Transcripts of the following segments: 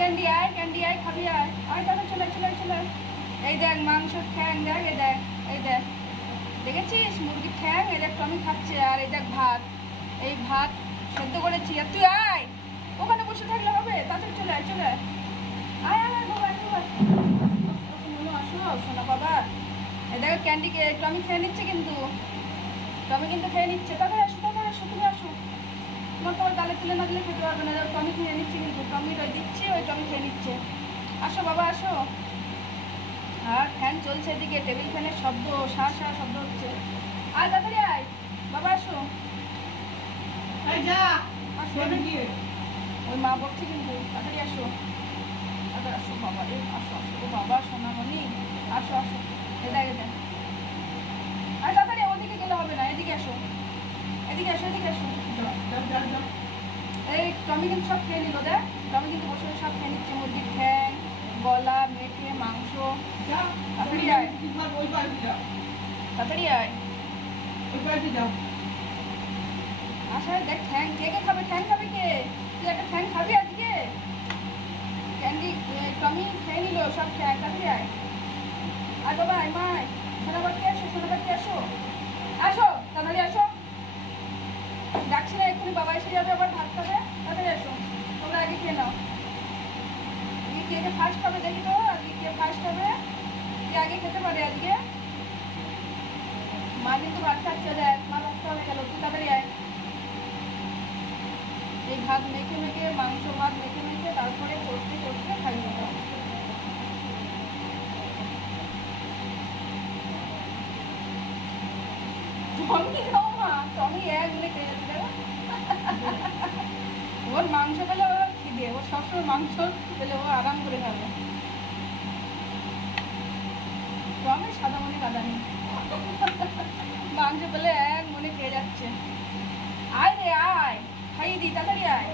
Candy আয় খাবি আয় দাদা চলে এই দেখ মাংস ঠ্যাং দেখ এই দেখ দেখেছিস মুরগির ঠ্যাং এই দেখ টমি খাচ্ছে আর এই দেখ ভাত এই ভাত সেদ্ধ করেছি আর তুই আয় ওখানে বসে থাকলে হবে তাড়াতাড়ি চলে আয় বাবা আসো শোনা বাবা এই দেখো ক্যান্ডিকে টমি খেয়ে নিচ্ছে কিন্তু খেয়ে নিচ্ছে তাড়াতাড়ি আসো তুমি আসো তোমার গালে তুলে না দিলে খেতে পারবে না টমি খেয়ে নিচ্ছে কিন্তু টমির ওই দিচ্ছি ওই টমি খেয়ে নিচ্ছে আসো বাবা আসো আর ফ্যান চলছে এদিকে টেবিল ফ্যানের শব্দ শাঁ শব্দ হচ্ছে আর তাড়াতাড়ি আয় বাবা আসো ওই মা বলছে কিন্তু তাড়াতাড়ি আসো বাবা রে আসো ও বাবা সোনামণি আসো দেখ আর তাড়াতাড়ি ওদিকে গেলে হবে না এদিকে আসো এই টমি কিন্তু সব খেয়ে নিল দেখ টমি কিন্তু বসে সব খেয়ে নিচ্ছে মুরগির ঠ্যাং গলা মেটে মাংস তাড়াতাড়ি আয় আসলে দেখ ঠ্যাং কে খাবে ঠ্যাং খাবে কে তুই একটা ঠ্যাং খাবি আজকে ক্যান্ডি টমি খেয়ে নিল সব ঠ্যাং তাড়াতাড়ি আয় আর বাবা আয় মায় সোনাবাড়ি আসো তাড়াতাড়ি আসো ডাকছি না এক্ষুনি বাবা এসে যাবে আবার ভাত খাবে তাড়াতাড়ি আসো তোমরা আগে খেয়ে নাও কে ফার্স্ট হবে দেখি তো আজকে কে ফার্স্ট হবে কে আগে খেতে পারে আজকে মা কিন্তু ভাত খাচ্ছে দেখ মা রক্ত হয়ে গেল তুই তাড়াতাড়ি আয় এই ভাত মেখে মাংস ভাত মেখে তারপরে চটকে খাইয়ে নিতে হবে টমি খাও মা টমি এক মিলে খেয়ে যাচ্ছে ওর মাংস পেলে ওর খিদে ও সবসময় মাংস পেলে ও আরাম করে খাবে টমি সাদা মনে কাদানি মাংস পেলে এক মনে খেয়ে যাচ্ছে আয় রে আয় খাইয়ে দিই তাড়াতাড়ি আয়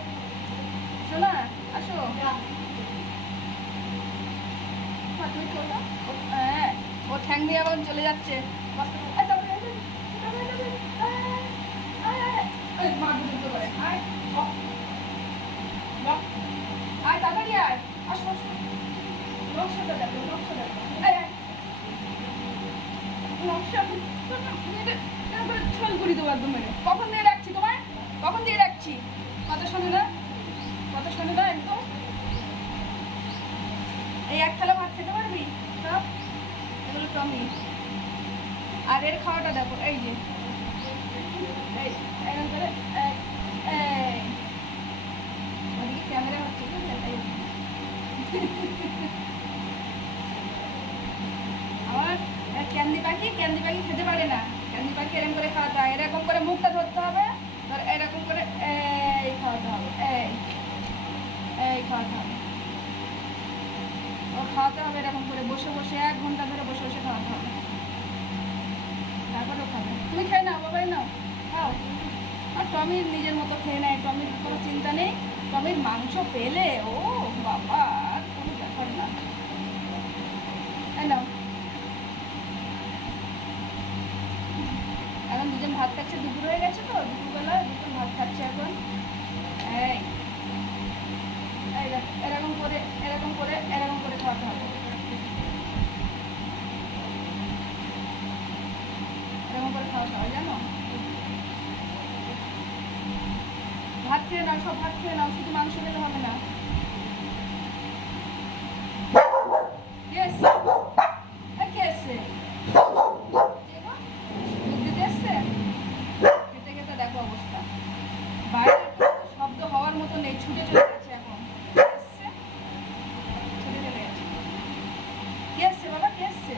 শোনা আসো তুমি চলো হ্যাঁ ও ঠ্যাং দিয়ে আবার চলে যাচ্ছে আয় তাড়াতাড়ি আয় আসো নকশাটা দেখো ছল করে দেবো একদম মেরে কখন দিয়ে রাখছি কথা শোনে না একদম এই এক থালা ভাত খেতে পারবি সব এগুলো টমি আর এর খাওয়াটা দেখো এই যে ক্যামেরা হচ্ছে আমার ক্যান্ডি পাখি খেতে পারে না ক্যান্ডি পাখি এরকম করে খাওয়াতে হয় এরকম করে মুখটা ধরতে হবে ধর এরকম করে এই খাওয়াতে হবে এই খাওয়াতে হবে ও খাওয়াতে হবে এরকম করে বসে 1 ঘন্টা ধরে বসে খাওয়াতে হবে তারপরেও খাবে তুমি খেয়ে নাও বাবাই নাও খাও আর টমির নিজের মতো খেয়ে নেয় টমির কোনো চিন্তা নেই টমির মাংস পেলে ও বাবা আর কোনো ব্যাপার না নাও এখন দুজন ভাত খাচ্ছে দুপুর হয়ে গেছে তো দুপুরবেলা দুজন ভাত খাচ্ছে এখন এরকম করে খাওয়াতে হবে এরকম করে খাওয়াতে হয় জানো ভাত খেয়ে নাও সব ভাত খেয়ে নাও শুধু মাংস খেলে হবে না খেতে দেখো অবস্থা বাইরে শব্দ হওয়ার মতো নেই ছুটে চলে গেছে এখন ছুটে চলে গেছে কে এসছে বাবা কে এসছে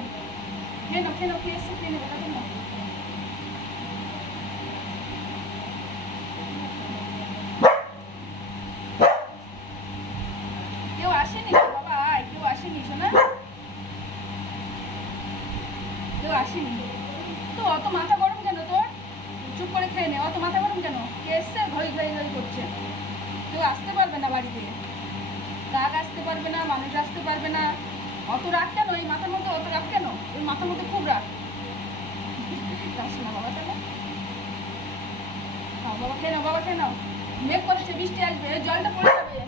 খেয়ে নাও কে এসছে খেয়ে নেবে তাকে নাও কেউ আসেনি বাবা কেউ আসেনি শোনা কেউ আসেনি তো অত মাথা গরম কেন তোর চুপ করে খেয়ে নে অত মাথা গরম কেন কে এসছে ঘই করছে কেউ আসতে পারবে না বাড়িতে কাক আসতে পারবে না মানুষ আসতে পারবে না অত রাগ কেন এই মাথার মধ্যে অত রাগ কেন ওই মাথার মধ্যে খুব রাগ আসে না বাবা কেন বাবা খেয়ে নাও মেঘ করছে বৃষ্টি আসবে জলটা পড়ে যাবে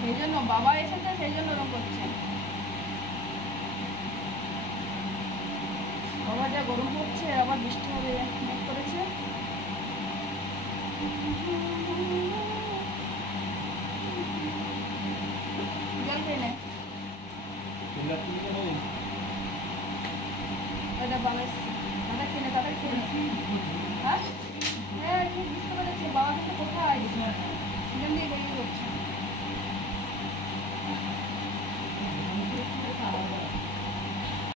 সেই জন্য বাবা এসেছে, সেই জন্য ওরকম করছে। বাবা যা গরম পড়ছে, আবার বৃষ্টি হবে মেঘ করেছে। জল খেয়ে নে। ওটা বানাস